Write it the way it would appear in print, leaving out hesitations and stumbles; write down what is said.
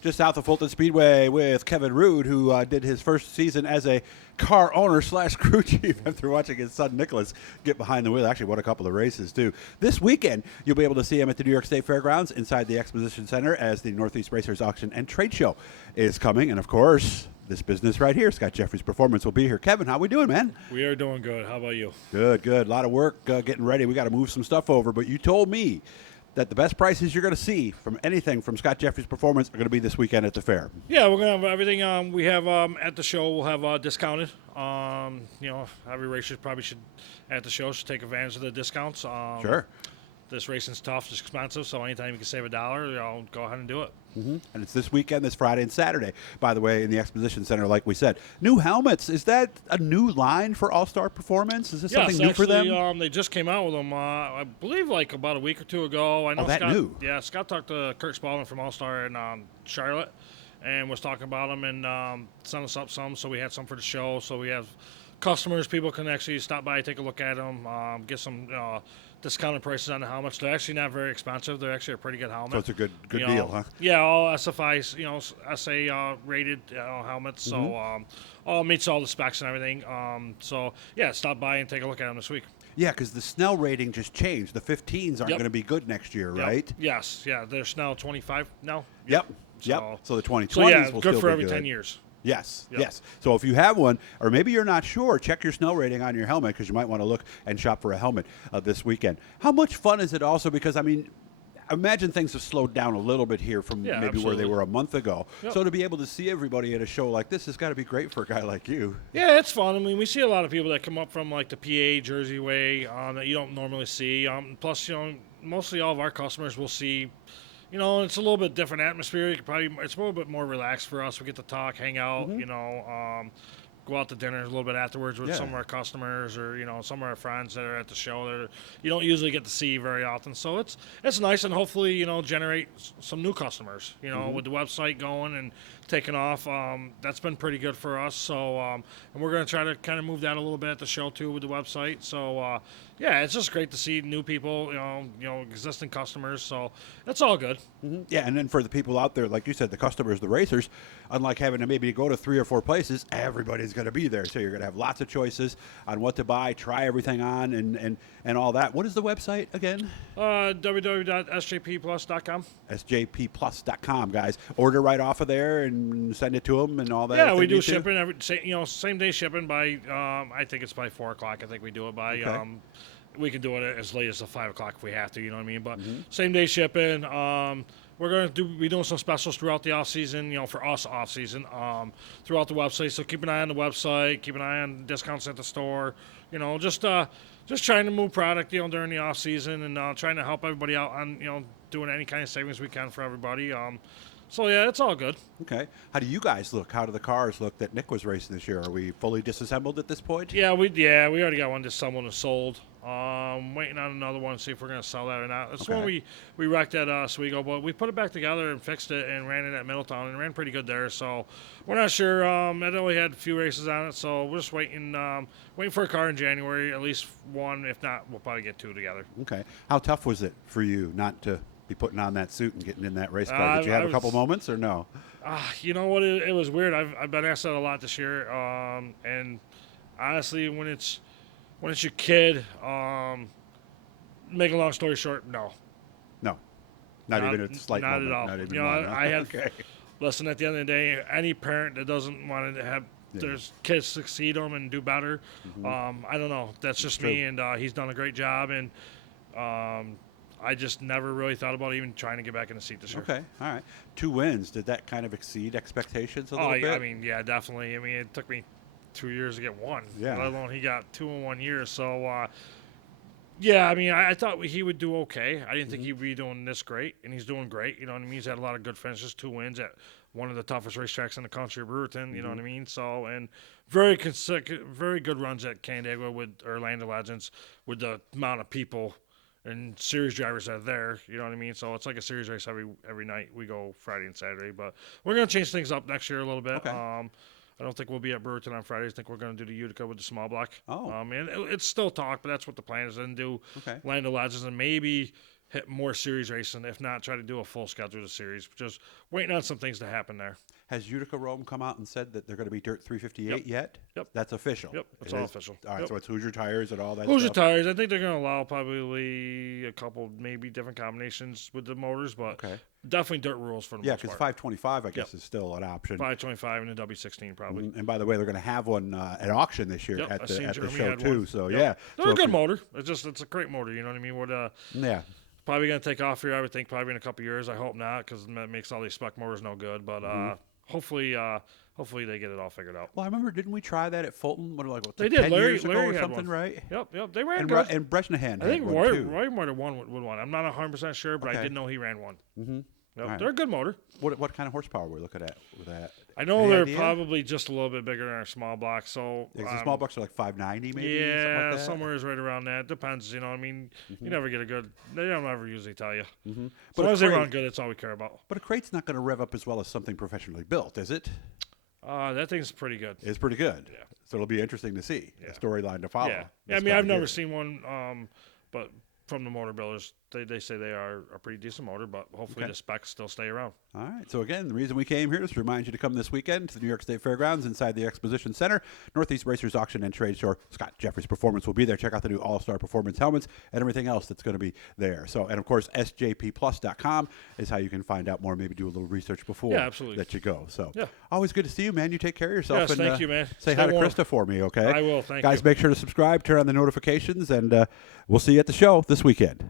just south of Fulton Speedway with Kevin Rude, who did his first season as a car owner / crew chief after watching his son Nicholas get behind the wheel. Actually won a couple of races too. This weekend, you'll be able to see him at the New York State Fairgrounds inside the Exposition Center as the Northeast Racers Auction and Trade Show is coming. And of course, this business right here, Scott Jeffrey's Performance, will be here. Kevin, how we doing, man? We are doing good. How about you? Good. A lot of work getting ready. We got to move some stuff over, but you told me that the best prices you're going to see from anything from Scott Jeffrey's Performance are going to be this weekend at the fair. Yeah, we're going to have everything we have at the show. We'll have discounted. Every racer probably should, at the show, should take advantage of the discounts. Sure. This racing's tough, it's expensive, so anytime you can save $1, go ahead and do it. Mm-hmm. And it's this weekend, this Friday and Saturday, by the way, in the Exposition Center, like we said. New helmets, is that a new line for All-Star Performance? Is this something new for them? They just came out with them, I believe, like about a week or two ago. I know that Scott, new? Yeah, Scott talked to Kurt Spalding from All-Star in Charlotte and was talking about them and sent us up some, so we had some for the show. So we have customers, people can actually stop by, take a look at them, get some discounted prices on the helmets. They're actually not very expensive. They're actually a pretty good helmet. So it's a good deal, huh? Yeah, all SFI, SA rated helmets. Mm-hmm. So all meets all the specs and everything. Stop by and take a look at them this week. Yeah, because the Snell rating just changed. The 15s aren't going to be good next year, right? Yes, yeah. They're Snell 25 now. Yep. So the 2020s will good still for be every good. 10 years. Yes. So if you have one, or maybe you're not sure, check your Snell rating on your helmet because you might want to look and shop for a helmet this weekend. How much fun is it also? Because, I mean, imagine things have slowed down a little bit here from maybe where they were a month ago. Yep. So to be able to see everybody at a show like this has got to be great for a guy like you. Yeah, it's fun. I mean, we see a lot of people that come up from like the PA, Jersey way that you don't normally see. Plus, mostly all of our customers will see. It's a little bit different atmosphere. It's a little bit more relaxed for us. We get to talk, hang out, go out to dinner a little bit afterwards with some of our customers or, some of our friends that are at the show that you don't usually get to see very often. So it's nice and hopefully, generate some new customers, with the website going and taking off. That's been pretty good for us. So, and we're going to try to kind of move that a little bit at the show too with the website. So, it's just great to see new people, existing customers. So it's all good. Mm-hmm. Yeah, and then for the people out there, like you said, the customers, the racers, unlike having to maybe go to 3 or 4 places, everybody's going to be there. So you're going to have lots of choices on what to buy, try everything on, and all that. What is the website again? www.sjpplus.com. sjpplus.com, guys. Order right off of there and send it to them and all that. Yeah, we do shipping same day shipping by I think it's by 4 o'clock. I think we do it by. Okay. We can do it as late as 5 o'clock if we have to. You know what I mean? But same day shipping. We're going to be doing some specials throughout the off season. For us off season, throughout the website. So keep an eye on the website. Keep an eye on discounts at the store. Just trying to move product during the off season and trying to help everybody out on doing any kind of savings we can for everybody. It's all good. Okay. How do you guys look? How do the cars look that Nick was racing this year? Are we fully disassembled at this point? Yeah, we already got one disassembled and sold. Waiting on another one to see if we're going to sell that or not. That's one we wrecked at Oswego, but we put it back together and fixed it and ran it at Middletown and ran pretty good there. So we're not sure. It only had a few races on it, so we're just waiting for a car in January, at least one. If not, we'll probably get 2 together. Okay. How tough was it for you not to be putting on that suit and getting in that race car? Did you have a couple moments or no? You know what? It was weird. I've been asked that a lot this year, and honestly, when it's your kid, make a long story short, no. Not even a slight not moment. at all. Not even one. one, I had. Okay. Listen, at the end of the day, any parent that doesn't want to have their kids succeed them and do better, I don't know. That's just me, and he's done a great job, and I just never really thought about even trying to get back in the seat this year. Okay, all right. 2 wins. Did that kind of exceed expectations a little bit? I mean, yeah, definitely. I mean, it took me 2 years to get one, let alone he got 2 in 1 year. So, I mean, I thought he would do okay. I didn't think he'd be doing this great, and he's doing great. You know what I mean? He's had a lot of good finishes, 2 wins at one of the toughest racetracks in the country, Brewerton. You know what I mean? So, and very good runs at Canandaigua with Orlando Legends with the amount of people and series drivers that are there, you know what I mean? So it's like a series race every night. We go Friday and Saturday, but we're going to change things up next year a little bit. Okay. I don't think we'll be at Brewerton on Fridays. I think we're going to do the Utica with the small block. Oh. And it's still talk, but that's what the plan is. Then do Okay. Land of Legends and maybe hit more series racing. If not, try to do a full schedule of series. Just waiting on some things to happen there. Has Utica Rome come out and said that they're going to be Dirt 358 yet? Yep. That's official. Yep, it's It all is? official. All right, Yep. so it's Hoosier tires and all that Hoosier stuff? tires. I think they're going to allow probably a couple, maybe different combinations with the motors, but Okay. definitely dirt rules for the Yeah, most because part. 525, I guess, is still an option. 525 and a W16 probably. And by the way, they're going to have one at auction this year Yep, at I the seen show Jeremy had too. one. So Yep. yeah, They're so a if good you- motor. It's a great motor. You know what I mean? Yeah. Probably going to take off here, I would think, probably in a couple years. I hope not, because that makes all these spec motors no good. But hopefully they get it all figured out. Well, I remember, didn't we try that at Fulton? What, They 10 did. Larry years ago had or something, one. right? Yep. They ran And, good. and Bresnahan I think had one too. Roy might have won with one. I'm not 100% sure, but Okay. I did know he ran one. Mm-hmm. Yep. All right. They're a good motor. What kind of horsepower are we looking at with that? I know Any they're idea? probably just a little bit bigger than our small block. So Because the small bucks are like 590 maybe? something yeah, like that? somewhere is right around that. Depends, you know. I mean, you never get a good. They don't ever usually tell you. Mm-hmm. As But long a as they crate- run good, that's all we care about. But a crate's not going to rev up as well as something professionally built, is it? That thing's pretty good. It's pretty good. Yeah. So it'll be interesting to see. Yeah. A storyline to follow. Yeah. I this mean, time I've of never year. seen one, but from the motor builders, they say they are a pretty decent motor, but hopefully Okay. the specs still stay around. All right. So again, the reason we came here is to remind you to come this weekend to the New York State Fairgrounds inside the Exposition Center. Northeast Racers Auction and Trade Show. Scott Jeffrey's Performance will be there. Check out the new All-Star Performance helmets and everything else that's going to be there. So, and of course, sjpplus.com is how you can find out more. Maybe do a little research before Yeah, absolutely. that you go. So, Yeah. always good to see you, man. You take care of yourself. Yes, and, thank you, man. Say Stay hi to warm. Krista for me, okay? I will. Thank Guys, you. make sure to subscribe, turn on the notifications, and we'll see you at the show this weekend.